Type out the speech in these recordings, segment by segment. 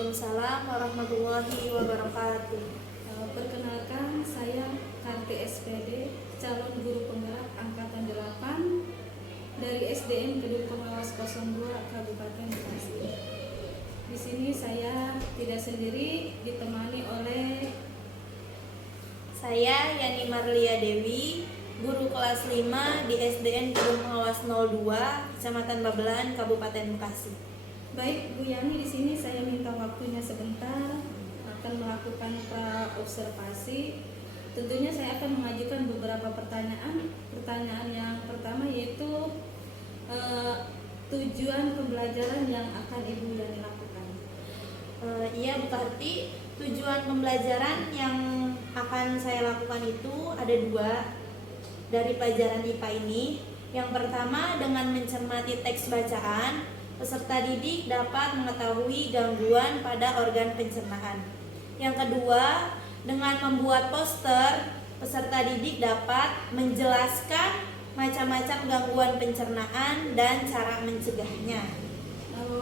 Waalaikumsalam warahmatullahi wabarakatuh. Perkenalkan, saya Karti SPD, calon guru penggerak angkatan 8 dari SDN Kedung Pengawas 02 Kabupaten Bekasi. Di sini saya tidak sendiri, ditemani oleh Saya Yani Marlia Dewi, guru kelas 5 di SDN Kedung Pengawas 02, Kecamatan Babelan, Kabupaten Bekasi. Baik, Bu Yani, di sini saya minta waktunya sebentar, akan melakukan pra-observasi. Tentunya saya akan mengajukan beberapa pertanyaan. Pertanyaan yang pertama yaitu tujuan pembelajaran yang akan Ibu Yani lakukan. Iya Bu Karti, tujuan pembelajaran yang akan saya lakukan itu ada 2 dari pelajaran IPA ini. Yang pertama, dengan mencermati teks bacaan, peserta didik dapat mengetahui gangguan pada organ pencernaan. Yang kedua, dengan membuat poster, peserta didik dapat menjelaskan macam-macam gangguan pencernaan dan cara mencegahnya.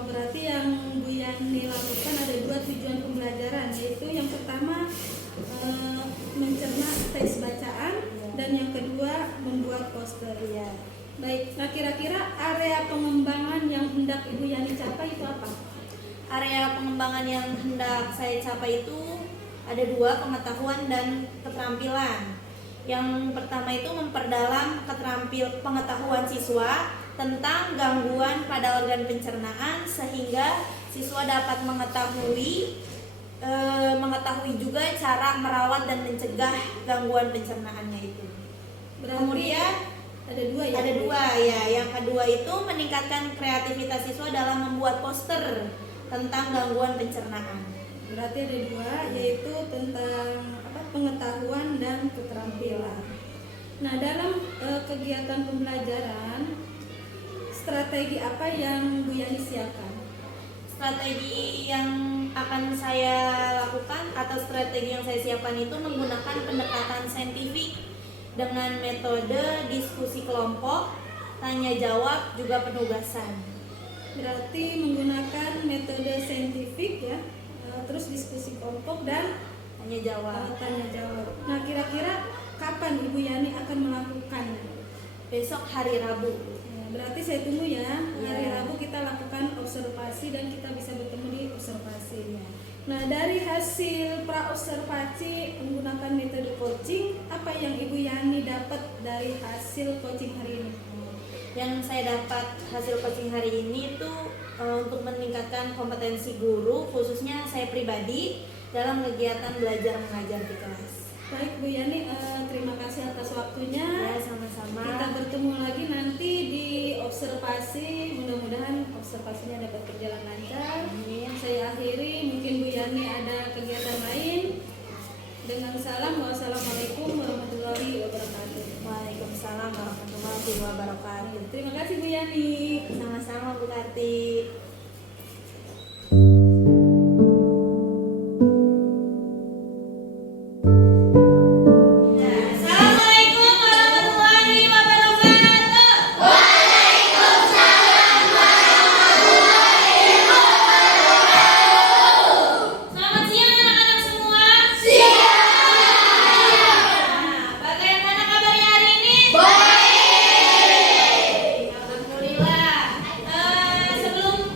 Berarti yang Bu Yani lakukan ada 2 tujuan pembelajaran, yaitu yang pertama mencerna teks bacaan dan yang kedua membuat poster. Iya. Baik, nah kira-kira area pengembangan yang hendak Ibu Yani capai itu apa? Area pengembangan yang hendak saya capai itu ada 2, pengetahuan dan keterampilan. Yang pertama itu memperdalam pengetahuan siswa tentang gangguan pada organ pencernaan sehingga siswa dapat mengetahui juga cara merawat dan mencegah gangguan pencernaannya itu. Berarti Kemudian ada 2 ya? ada 2 ya. Yang kedua itu meningkatkan kreativitas siswa dalam membuat poster tentang gangguan pencernaan. Berarti ada 2, yaitu tentang pengetahuan dan keterampilan. Nah, dalam kegiatan pembelajaran, strategi apa yang Bu Yani siapkan? Strategi yang akan saya lakukan atau strategi yang saya siapkan itu menggunakan pendekatan saintifik dengan metode diskusi kelompok, tanya jawab, juga penugasan. Berarti menggunakan metode saintifik ya, terus diskusi kelompok dan Tanya jawab. Nah, kira-kira kapan Ibu Yani akan melakukannya? Besok hari Rabu. Ya, berarti saya tunggu ya. Hari Ya. Rabu kita lakukan observasi dan kita bisa bertemu di observasi. Nah, dari hasil pra-observasi menggunakan metode coaching, apa yang Ibu Yani dapat dari hasil coaching hari ini? Yang saya dapat hasil coaching hari ini itu untuk meningkatkan kompetensi guru, khususnya saya pribadi dalam kegiatan belajar mengajar di kelas. Baik Bu Yani, terima kasih atas waktunya. Ya, sama-sama. Kita bertemu lagi nanti di observasi. Mudah-mudahan observasinya dapat berjalan lancar. Amin. Saya akhiri, mungkin Bu Yani ada kegiatan lain. Dengan salam, wassalamualaikum warahmatullahi wabarakatuh. Waalaikumsalam warahmatullahi wabarakatuh. Terima kasih Bu Yani. Sama-sama Bu Karti. Sebelum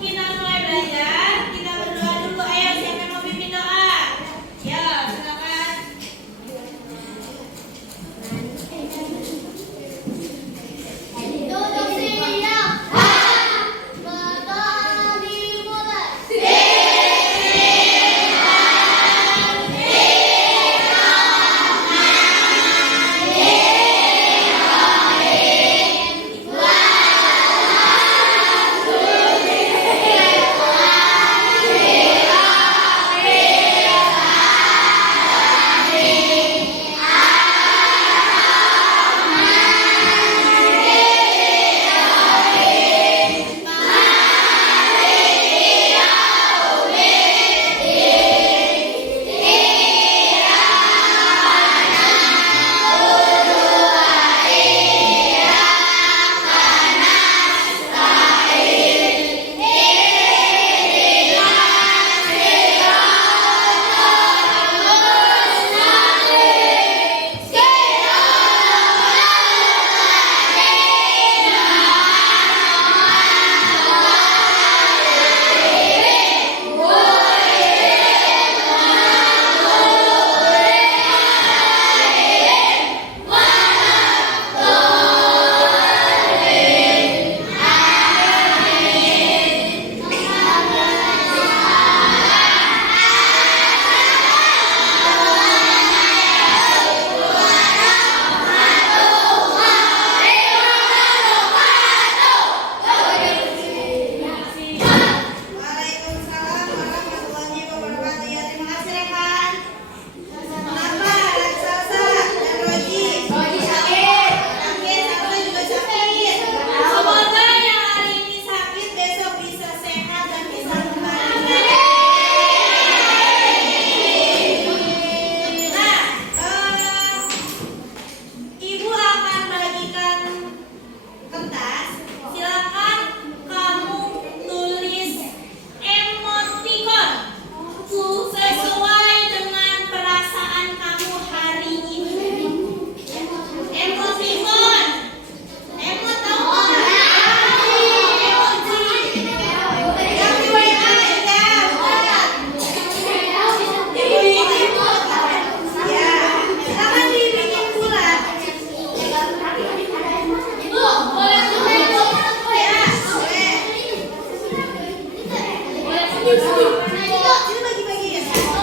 bagi-bagi ya. Satu.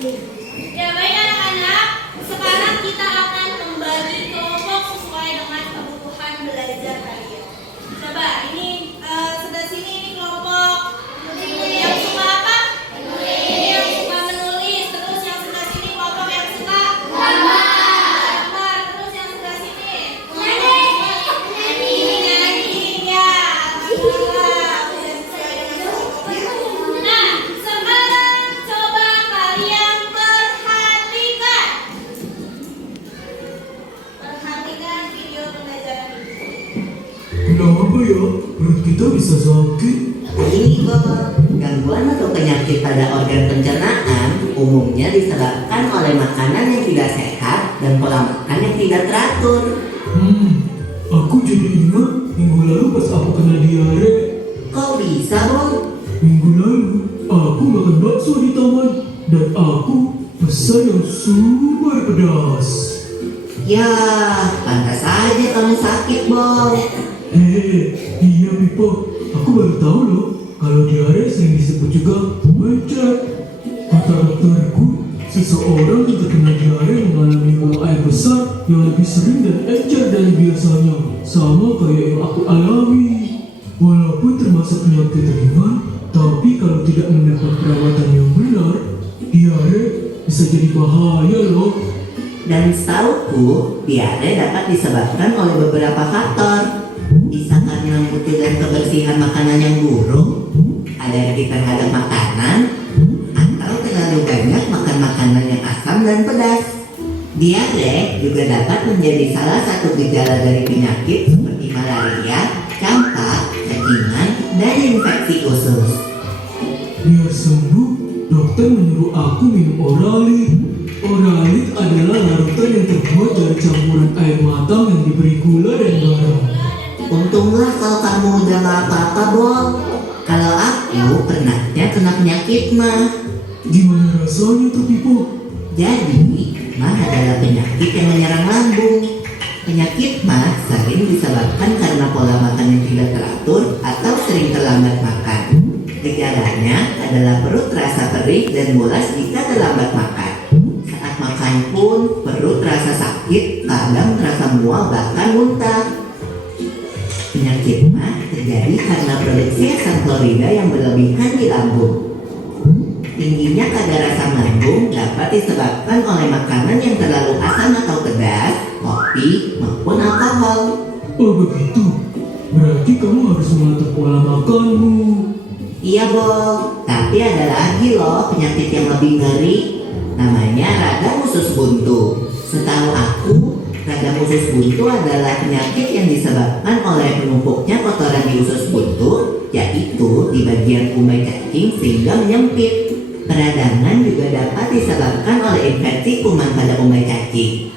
Ya baik anak-anak, sekarang kita akan membagi kelompok sesuai dengan kebutuhan belajar kalian. Coba ini sebelah sini ini kelompok yang suka apa? Ini yang suka menulis. Terus yang sebelah sini kelompok yang suka gambar. Terus yang sebelah sini nyanyi ya. Alhamdulillah, udah sesuai dengan kebutuhan. Nah, sekarang coba kalian perhatikan video pembelajaran ini. Kenapa ya? Perut kita bisa sakit? Ini kok, gangguan atau penyakit pada organ pencernaan umumnya disebabkan oleh makanan yang tidak sehat dan pola makan yang tidak teratur. Aku jadi ingat minggu lalu pas aku kena diare. Kok bisa, Bang? Minggu lalu, aku makan bakso di taman dan aku pesan yang super pedas. Ya, pantas saja kamu sakit, Bang. Iya Pipo, aku baru tahu loh kalau diare sering disebut juga becek. Kata dokterku, seseorang yang terkena diare mengalami buang air besar yang lebih sering dan encer dari biasanya, sama kayak yang aku alami. Walaupun termasuk penyakit ringan, tapi kalau tidak mendapat perawatan yang benar, diare bisa jadi bahaya loh. Dan setauku, diare dapat disebabkan oleh beberapa faktor. Bisa karena mutu dan kebersihan makanan yang buruk, alergi terhadap makanan, atau terlalu banyak makan makanan yang asam dan pedas. Diare juga dapat menjadi salah satu gejala dari penyakit seperti malaria, campak, cacingan, dan infeksi usus. Biar sembuh, dokter menyuruh aku minum Oralit. Oralit adalah larutan yang terbuat dari campuran air matang yang diberi gula dan garam. Untunglah kalau kamu udah gak apa-apa, Bol. Kalau aku pernahnya kena penyakit mah. Gimana rasanya tuh Pipo? Jadi, mah adalah penyakit yang menyerang lambung. Penyakit mah sering disebabkan karena pola makan yang tidak teratur atau sering terlambat makan. Gejalanya adalah perut terasa perih dan mulas jika terlambat makan. Saat makan pun perut terasa sakit, kadang terasa mual bahkan muntah. Penyakit mah terjadi karena produksi asam klorida yang berlebihan di lambung. Tingginya kadar asam lambung dapat disebabkan oleh makanan yang terlalu asam atau pedas, kopi, maupun alkohol. Oh begitu, berarti kamu harus mengatur pola makanmu. Iya, Bol, tapi ada lagi loh penyakit yang lebih ngeri. Namanya radang usus buntu. Setahu aku, radang usus buntu adalah penyakit yang disebabkan oleh penumpuknya kotoran di usus buntu, yaitu di bagian umai cacing sehingga menyempit. Peradangan juga dapat disebabkan oleh infeksi kuman pada umai cacing.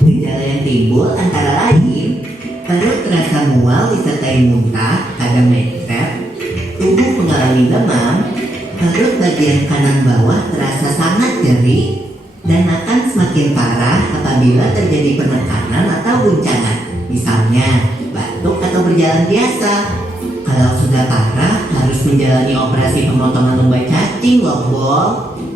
Gejala yang timbul antara lain perut terasa mual disertai muntah, kadang mencret, tubuh mengalami demam, perut bagian kanan bawah terasa sangat nyeri, dan akan semakin parah apabila terjadi penekanan atau guncangan, misalnya batuk atau berjalan biasa. Kalau sudah parah, harus menjalani operasi pemotongan umbai cacing loh, Bol.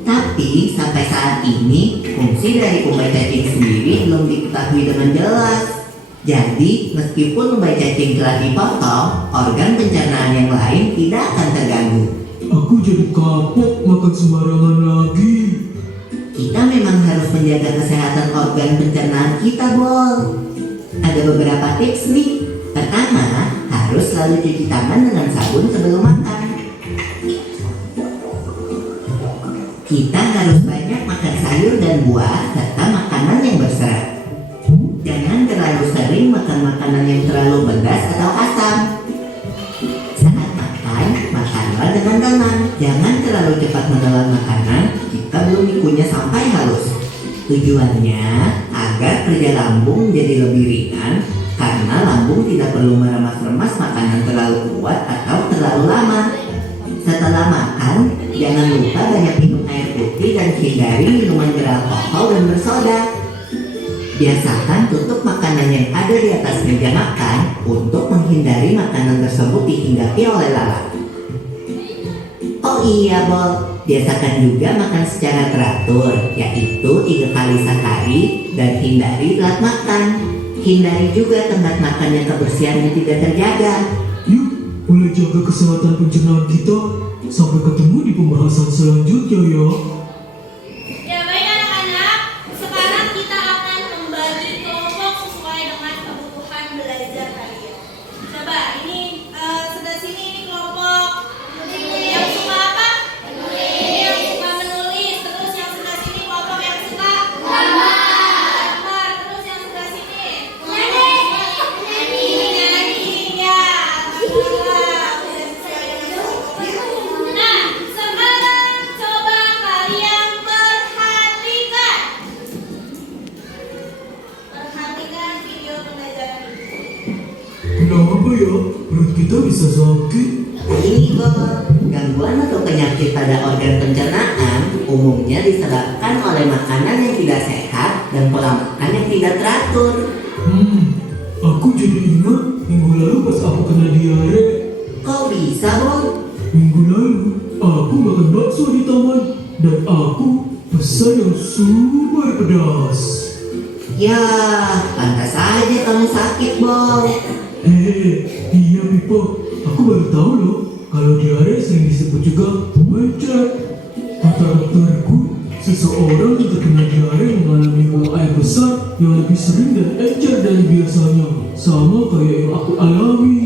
Tapi sampai saat ini, fungsi dari umbai cacing sendiri belum diketahui dengan jelas. Jadi, meskipun umbai cacing telah dipotong, organ pencernaan yang lain tidak akan terganggu. Aku jadi kapok makan sembarangan lagi. Kita memang harus menjaga kesehatan organ pencernaan kita, Bol. Ada beberapa tips nih. Pertama, harus selalu cuci tangan dengan sabun sebelum makan. Kita harus banyak makan sayur dan buah serta makanan yang berserat. Jangan terlalu sering makan makanan yang terlalu pedas atau asam. terlalu cepat menelan makanan jika belum dikunyah sampai halus. Tujuannya agar kerja lambung menjadi lebih ringan karena lambung tidak perlu meremas-remas makanan terlalu kuat atau terlalu lama. Setelah makan, jangan lupa banyak minum air putih dan hindari minuman beralkohol dan bersoda. Biasakan tutup makanan yang ada di atas meja makan untuk menghindari makanan tersebut dihinggapi oleh lalat. Oh iya, Bol, biasakan juga makan secara teratur, yaitu 3 kali sehari dan hindari telat makan. Hindari juga tempat makan yang kebersihannya tidak terjaga. Yuk, mulai jaga kesehatan pencernaan kita. Sampai ketemu di pembahasan selanjutnya ya. Ya baik anak-anak, sekarang kita akan membagi kelompok sesuai dengan kebutuhan belajar kalian. Coba ini sebelah sini ini kelompok yang suka apa? Menulis. Yang suka menulis. Terus yang sebelah sini kelompok yang suka gambar. Terus yang sebelah sini nyanyi. Ya. Nah, sekarang coba kalian perhatikan. Perhatikan video pembelajaran ini. Kenapa ya? Perut kita bisa sakit? Ini, Bol, gangguan atau penyakit pada organ pencernaan umumnya disebabkan oleh makanan yang tidak sehat dan pola makan yang tidak teratur. Aku jadi ingat minggu lalu pas aku kena diare. Kok bisa, Bol? Minggu lalu, aku makan bakso di taman dan aku pesan yang super pedas. Ya, pantas saja kamu sakit, Bol. Iya Pipo, aku baru tahu loh kalau diare sering disebut juga becek. Kata dokterku, seseorang yang terkena diare mengalami buang air besar yang lebih sering dan encer dari biasanya, sama kayak yang aku alami.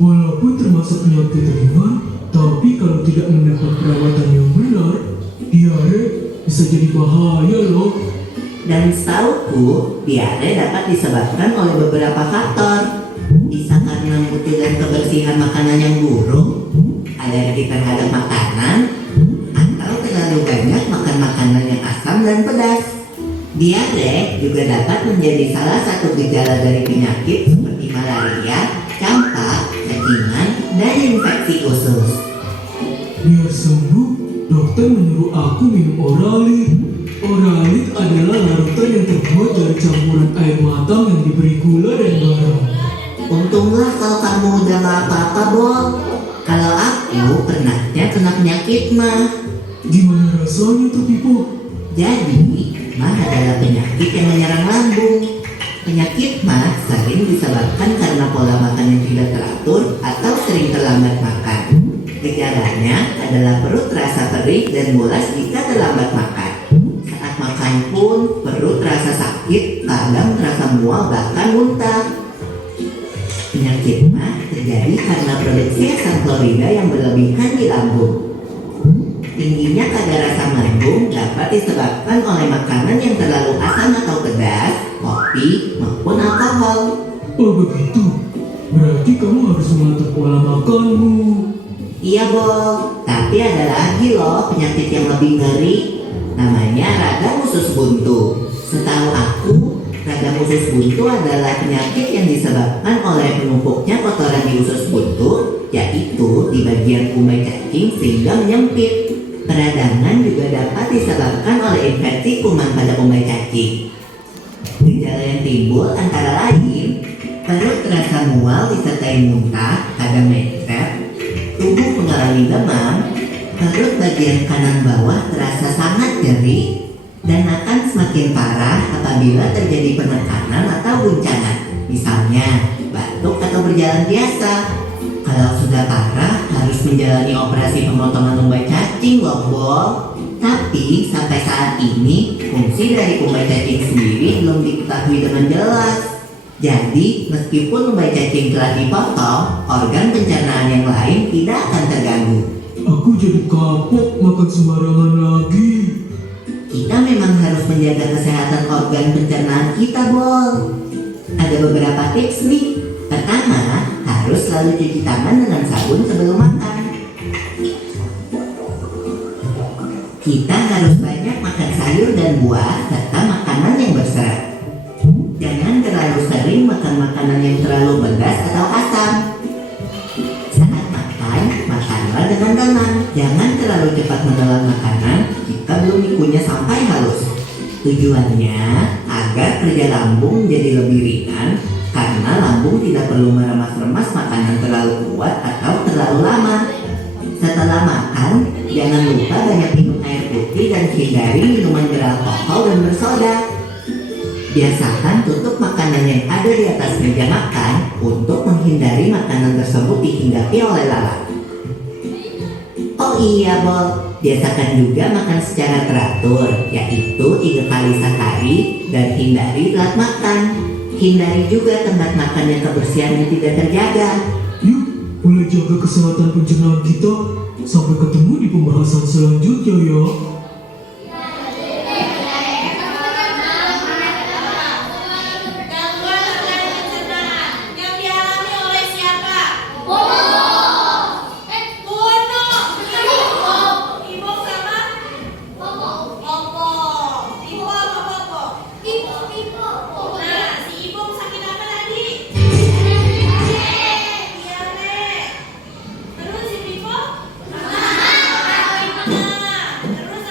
Walaupun termasuk penyakit ringan, tapi kalau tidak mendapat perawatan yang benar, diare bisa jadi bahaya loh. Dan setauku, diare dapat disebabkan oleh beberapa faktor. Bisa karena mutu dan kebersihan makanan yang buruk, alergi terhadap makanan, atau terlalu banyak makan makanan yang asam dan pedas. Diare juga dapat menjadi salah satu gejala dari penyakit seperti malaria, campak, cacingan, dan infeksi usus. Biar sembuh, dokter menyuruh aku minum Oralit. Oralit adalah larutan yang terbuat dari campuran air matang yang diberi gula dan garam. Untunglah kalau kamu udah gak apa-apa, Bol. Kalau aku pernahnya kena penyakit mah. Gimana rasanya tuh Pipo? Jadi, mah adalah penyakit yang menyerang lambung. Penyakit mah sering disebabkan karena pola makan yang tidak teratur atau sering terlambat makan. Gejalanya adalah perut terasa perih dan mulas jika terlambat makan. Saat makan pun perut terasa sakit, kadang terasa mual bahkan muntah. Penyakit mah terjadi karena produksi asam klorida yang berlebihan di lambung. Tingginya kadar asam lambung dapat disebabkan oleh makanan yang terlalu asam atau pedas, kopi, maupun alkohol. Oh begitu, berarti kamu harus mengatur pola makanmu. Iya, Bol, tapi ada lagi loh penyakit yang lebih ngeri. Namanya radang usus buntu. Setahu aku, radang usus buntu adalah penyakit yang disebabkan oleh penumpuknya kotoran di usus buntu, yaitu di bagian umbai cacing sehingga menyempit. Peradangan juga dapat disebabkan oleh infeksi kuman pada umbai cacing. Gejala yang timbul antara lain perut terasa mual disertai muntah, kadang mencret, tubuh mengalami demam, perut bagian kanan bawah terasa sangat nyeri, dan akan semakin parah apabila terjadi penekanan atau guncangan, misalnya batuk atau berjalan biasa. Kalau sudah parah, harus menjalani operasi pemotongan umbai cacing loh, Bol. Tapi sampai saat ini, fungsi dari umbai cacing sendiri belum diketahui dengan jelas. Jadi, meskipun umbai cacing telah dipotong, organ pencernaan yang lain tidak akan terganggu. Aku jadi kapok makan sembarangan lagi. Kita memang harus menjaga kesehatan organ pencernaan kita, Bol. Ada beberapa tips nih. Pertama, harus selalu cuci tangan dengan sabun sebelum makan. harus banyak makan sayur dan buah serta makanan yang berserat. Jangan terlalu sering makan makanan yang terlalu pedas atau asam. Saat makan, makanlah dengan tenang. Jangan terlalu cepat menelan makanan jika belum dikunyah sampai halus. Tujuannya agar kerja lambung menjadi lebih ringan karena lambung tidak perlu meremas-remas makanan terlalu kuat atau terlalu lama. Setelah makan, jangan lupa banyak minum air putih dan hindari minuman beralkohol dan bersoda. Biasakan tutup makanan yang ada di atas meja makan untuk menghindari makanan tersebut dihinggapi oleh lalat. Oh iya, Bol, biasakan juga makan secara teratur, yaitu 3 kali sehari dan hindari telat makan. Hindari juga tempat makan yang kebersihannya tidak terjaga. Yuk, mulai jaga kesehatan pencernaan kita. Sampai ketemu di pembahasan selanjutnya ya. Gangguan organ pencernaan yang dialami oleh siapa? Bono. Ibong sama? Popo. Ibu apa Popo? Nah, si Ibong sakit apa tadi? Diare. Terus si Pipo? Nah, terus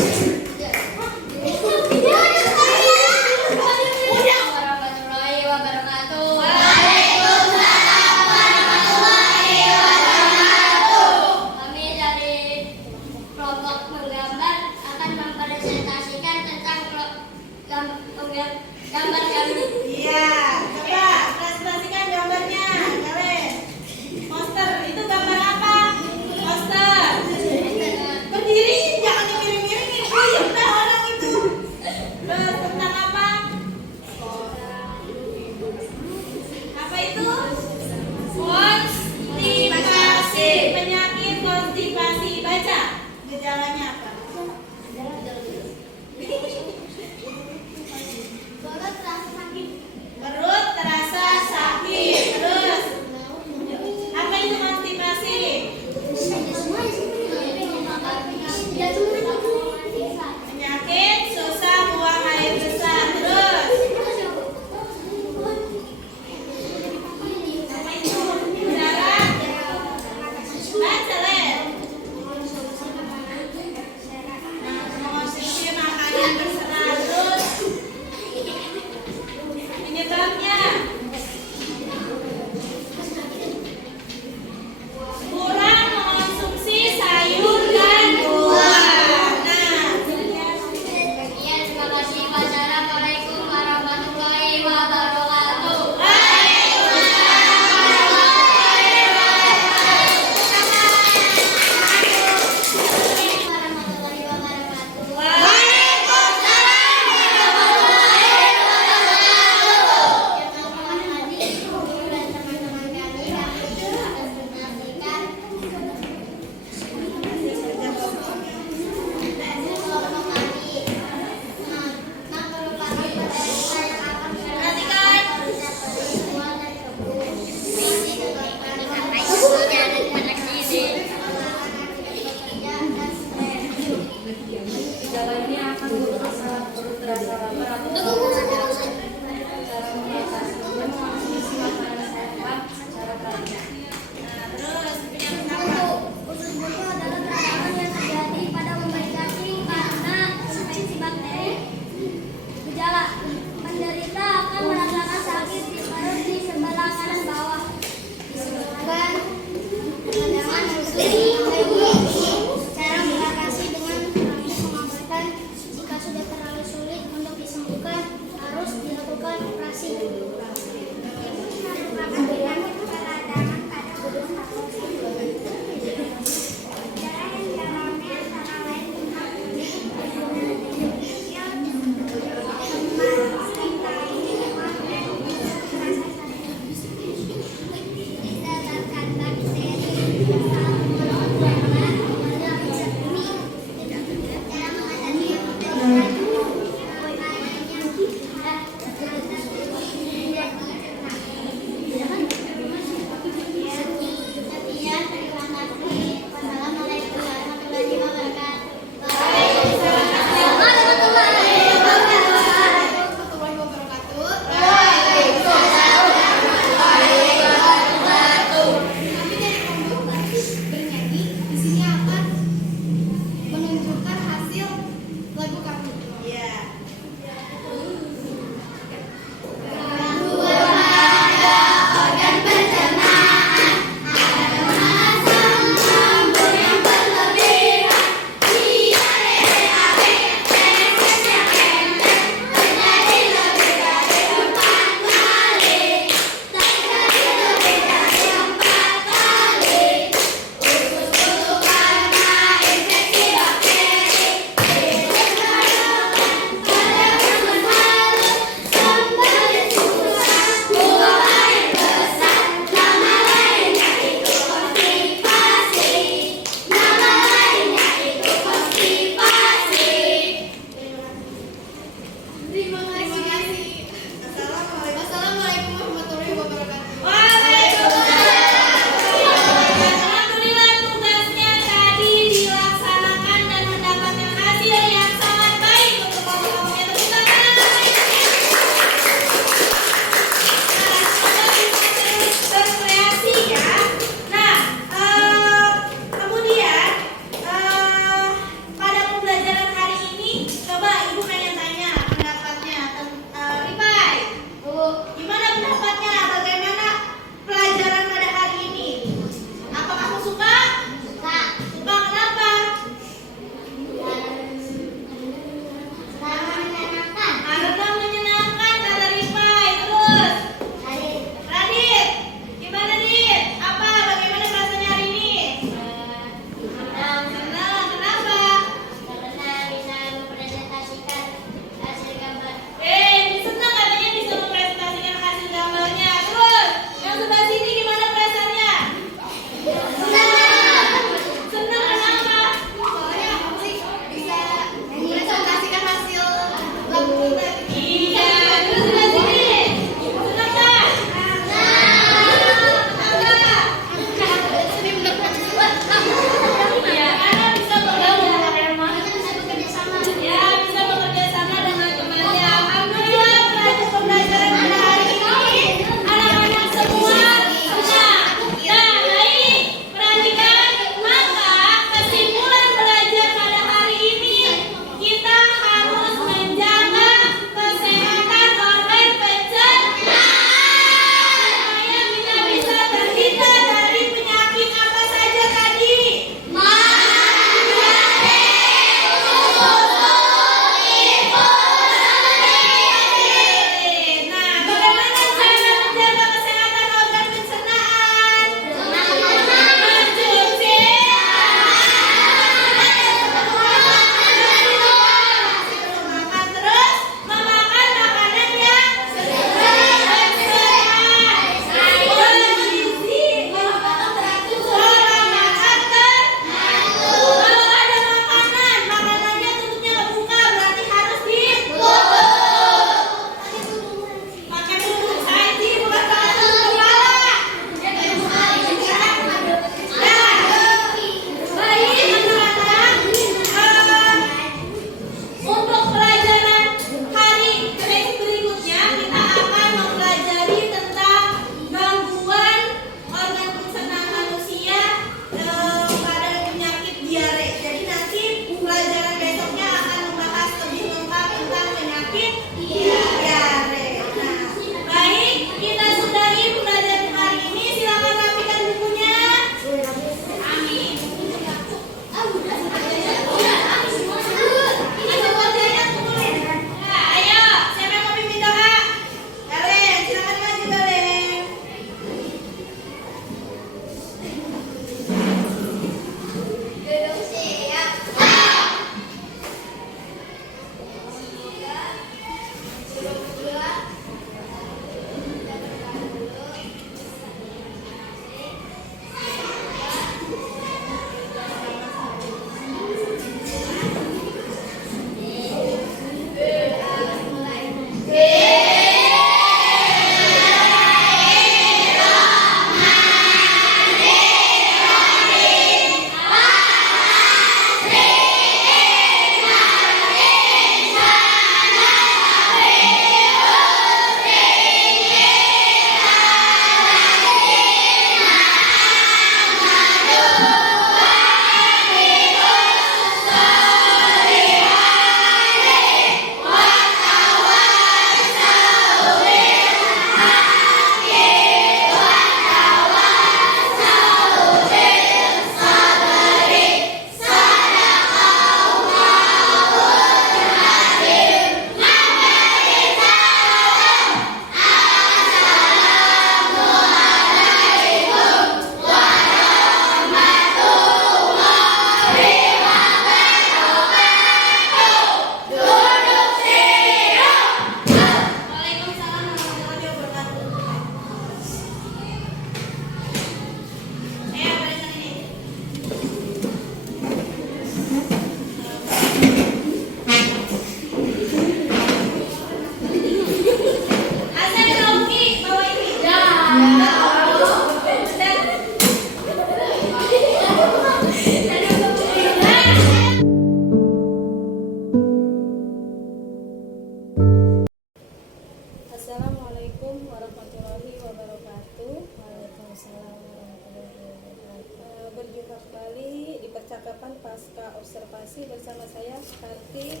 percakapan pasca observasi bersama saya Karti,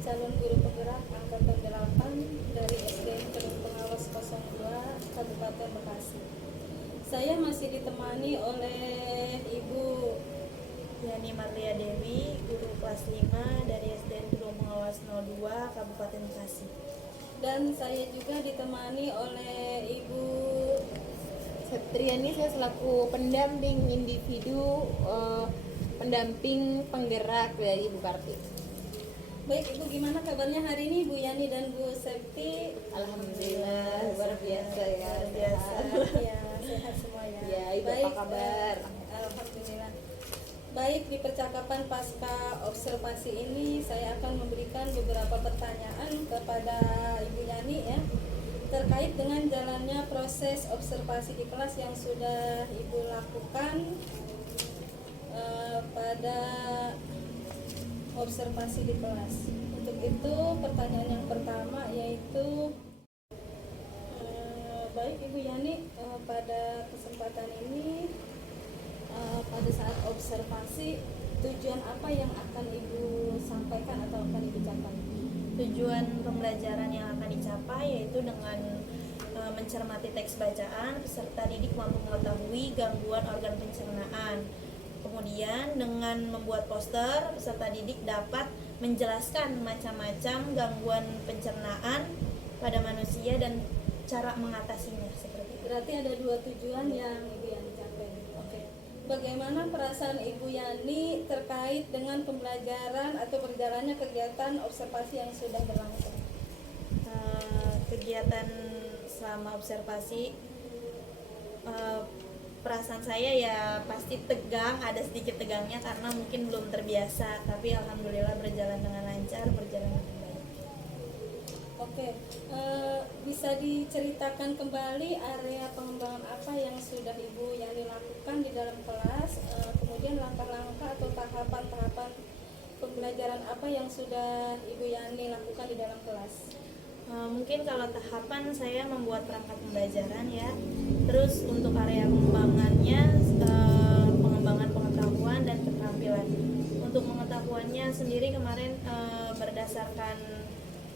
calon guru penggerak angkatan 8 dari SDN Gedung Pengawas 02 Kabupaten Bekasi. Saya masih ditemani oleh Ibu Yani Marlia Dewi, guru kelas 5 dari SDN Gedung Pengawas 02 Kabupaten Bekasi. dan saya juga ditemani oleh Ibu Septriani, saya selaku pendamping individu, pendamping penggerak dari Ibu Karti. Baik Ibu, gimana kabarnya hari ini Bu Yani dan Bu Septi? Alhamdulillah luar biasa ya. Luar biasa. Ya, sehat semua ya. Ya, Ibu apa kabar? Alhamdulillah. Baik, di percakapan pasca observasi ini saya akan memberikan beberapa pertanyaan kepada Ibu Yani ya, terkait dengan jalannya proses observasi di kelas yang sudah Ibu lakukan pada observasi di kelas. Untuk itu pertanyaan yang pertama yaitu baik Ibu Yani, pada kesempatan ini pada saat observasi tujuan apa yang akan Ibu sampaikan atau akan Ibu capai? Tujuan pembelajaran yang akan dicapai yaitu dengan mencermati teks bacaan, peserta didik mampu mengetahui gangguan organ pencernaan. Kemudian dengan membuat poster, peserta didik dapat menjelaskan macam-macam gangguan pencernaan pada manusia dan cara mengatasinya seperti itu. Berarti ada dua tujuan yang Ibu Yani capai. Oke. Bagaimana perasaan Ibu Yani terkait dengan pembelajaran atau berjalannya kegiatan observasi yang sudah berlangsung? Kegiatan selama observasi, perasaan saya ya pasti tegang, ada sedikit tegangnya karena mungkin belum terbiasa, tapi alhamdulillah berjalan dengan lancar, berjalan dengan baik. Oke, bisa diceritakan kembali area pengembangan apa yang sudah Ibu Yani lakukan di dalam kelas, kemudian langkah-langkah atau tahapan-tahapan pembelajaran apa yang sudah Ibu Yani lakukan di dalam kelas? Mungkin kalau tahapan saya membuat perangkat pembelajaran ya, terus untuk area pengembangannya pengembangan pengetahuan dan keterampilan. Untuk pengetahuannya sendiri kemarin berdasarkan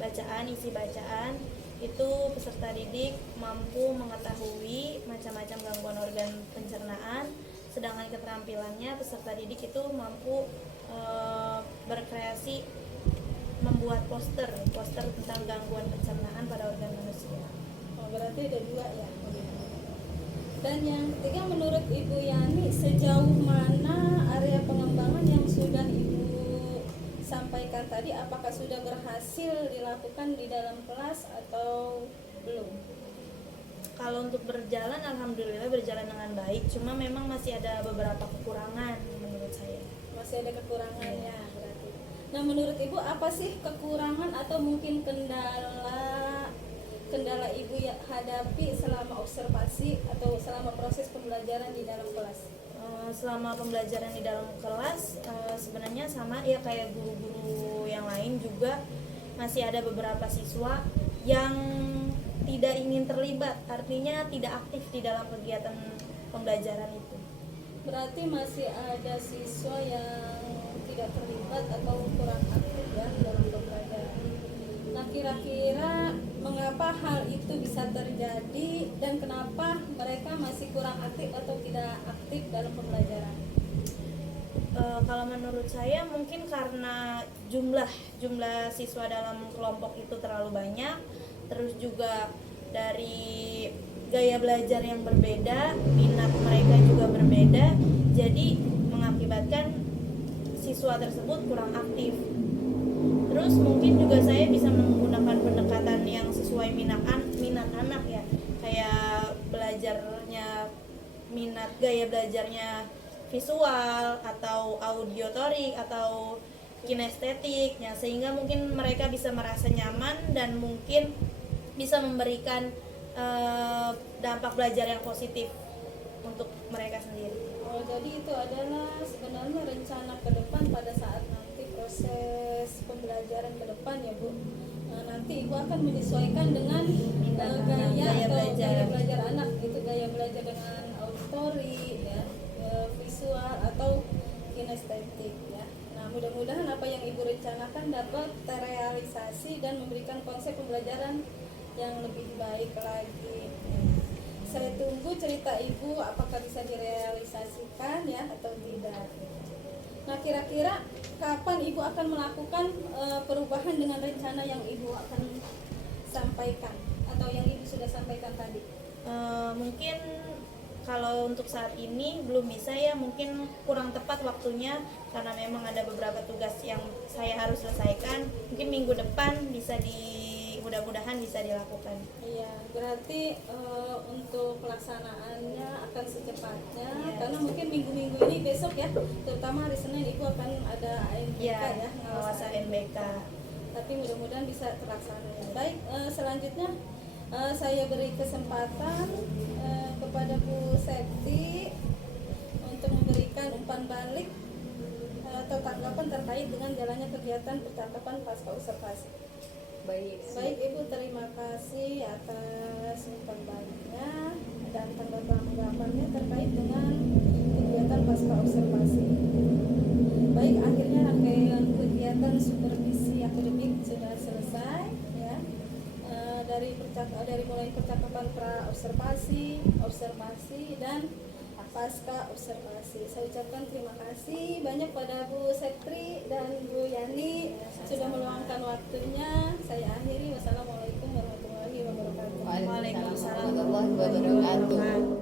bacaan, isi bacaan itu peserta didik mampu mengetahui macam-macam gangguan organ pencernaan, sedangkan keterampilannya peserta didik itu mampu berkreasi membuat poster tentang gangguan pencernaan pada organ manusia. Oh, berarti ada dua ya. Dan yang ketiga, menurut Ibu Yani sejauh mana area pengembangan yang sudah Ibu sampaikan tadi, apakah sudah berhasil dilakukan di dalam kelas atau belum? Kalau untuk berjalan, alhamdulillah berjalan dengan baik. Cuma memang masih ada beberapa kekurangan menurut saya. Masih ada kekurangannya berarti. Nah, menurut Ibu apa sih kekurangan atau mungkin kendala Ibu ya hadapi selama observasi atau selama proses pembelajaran di dalam kelas? Selama pembelajaran di dalam kelas sebenarnya sama ya kayak guru-guru yang lain juga, masih ada beberapa siswa yang tidak ingin terlibat, artinya tidak aktif di dalam kegiatan pembelajaran itu. Berarti masih ada siswa yang tidak terlibat atau kurang aktif ya dalam pembelajaran. Nah, kira-kira mengapa hal itu bisa terjadi dan kenapa mereka masih kurang aktif atau tidak aktif dalam pembelajaran? Kalau menurut saya mungkin karena jumlah siswa dalam kelompok itu terlalu banyak, terus juga dari gaya belajar yang berbeda, minat mereka juga berbeda, jadi mengakibatkan siswa tersebut kurang aktif. Terus mungkin juga saya bisa menggunakan pendekatan yang sesuai minat anak ya, kayak gaya belajarnya visual atau audiotorik atau kinestetiknya, sehingga mungkin mereka bisa merasa nyaman dan mungkin bisa memberikan dampak belajar yang positif untuk mereka sendiri. Oh, jadi itu adalah sebenarnya rencana ke depan pada saat nanti proses pembelajaran ke depan ya Bu. Nanti Ibu akan menyesuaikan dengan gaya belajar anak, itu gaya belajar dengan auditory ya, visual atau kinestetik. apa yang Ibu rencanakan dapat terrealisasi dan memberikan konsep pembelajaran yang lebih baik lagi. Saya tunggu cerita Ibu apakah bisa direalisasikan ya atau tidak. Nah, kira-kira kapan Ibu akan melakukan perubahan dengan rencana yang Ibu akan sampaikan atau yang Ibu sudah sampaikan tadi? Mungkin kalau untuk saat ini belum bisa ya, mungkin kurang tepat waktunya karena memang ada beberapa tugas yang saya harus selesaikan. Mungkin minggu depan bisa mudah-mudahan bisa dilakukan. Iya, berarti untuk pelaksanaannya akan secepatnya, Iya. karena mungkin minggu-minggu ini besok ya, terutama hari Senin Ibu akan ada AMBK Iya, ya, ngawas AMBK. Tapi mudah-mudahan bisa terlaksana. Baik, selanjutnya saya beri kesempatan kepada Bu Septi untuk memberikan umpan balik atau tanggapan terkait dengan jalannya kegiatan percakapan pasca observasi. Baik Ibu, terima kasih atas umpan baliknya dan tanggapannya terkait dengan kegiatan pasca observasi. Baik, akhirnya rangkaian kegiatan supervisi akademik sudah selesai ya. Dari mulai percakapan pra observasi, dan pasca observasi. Saya ucapkan terima kasih banyak pada Bu Septri dan Bu Yani sudah meluangkan waktunya. Saya akhiri, wassalamualaikum warahmatullahi wabarakatuh. Waalaikumsalam warahmatullahi wabarakatuh.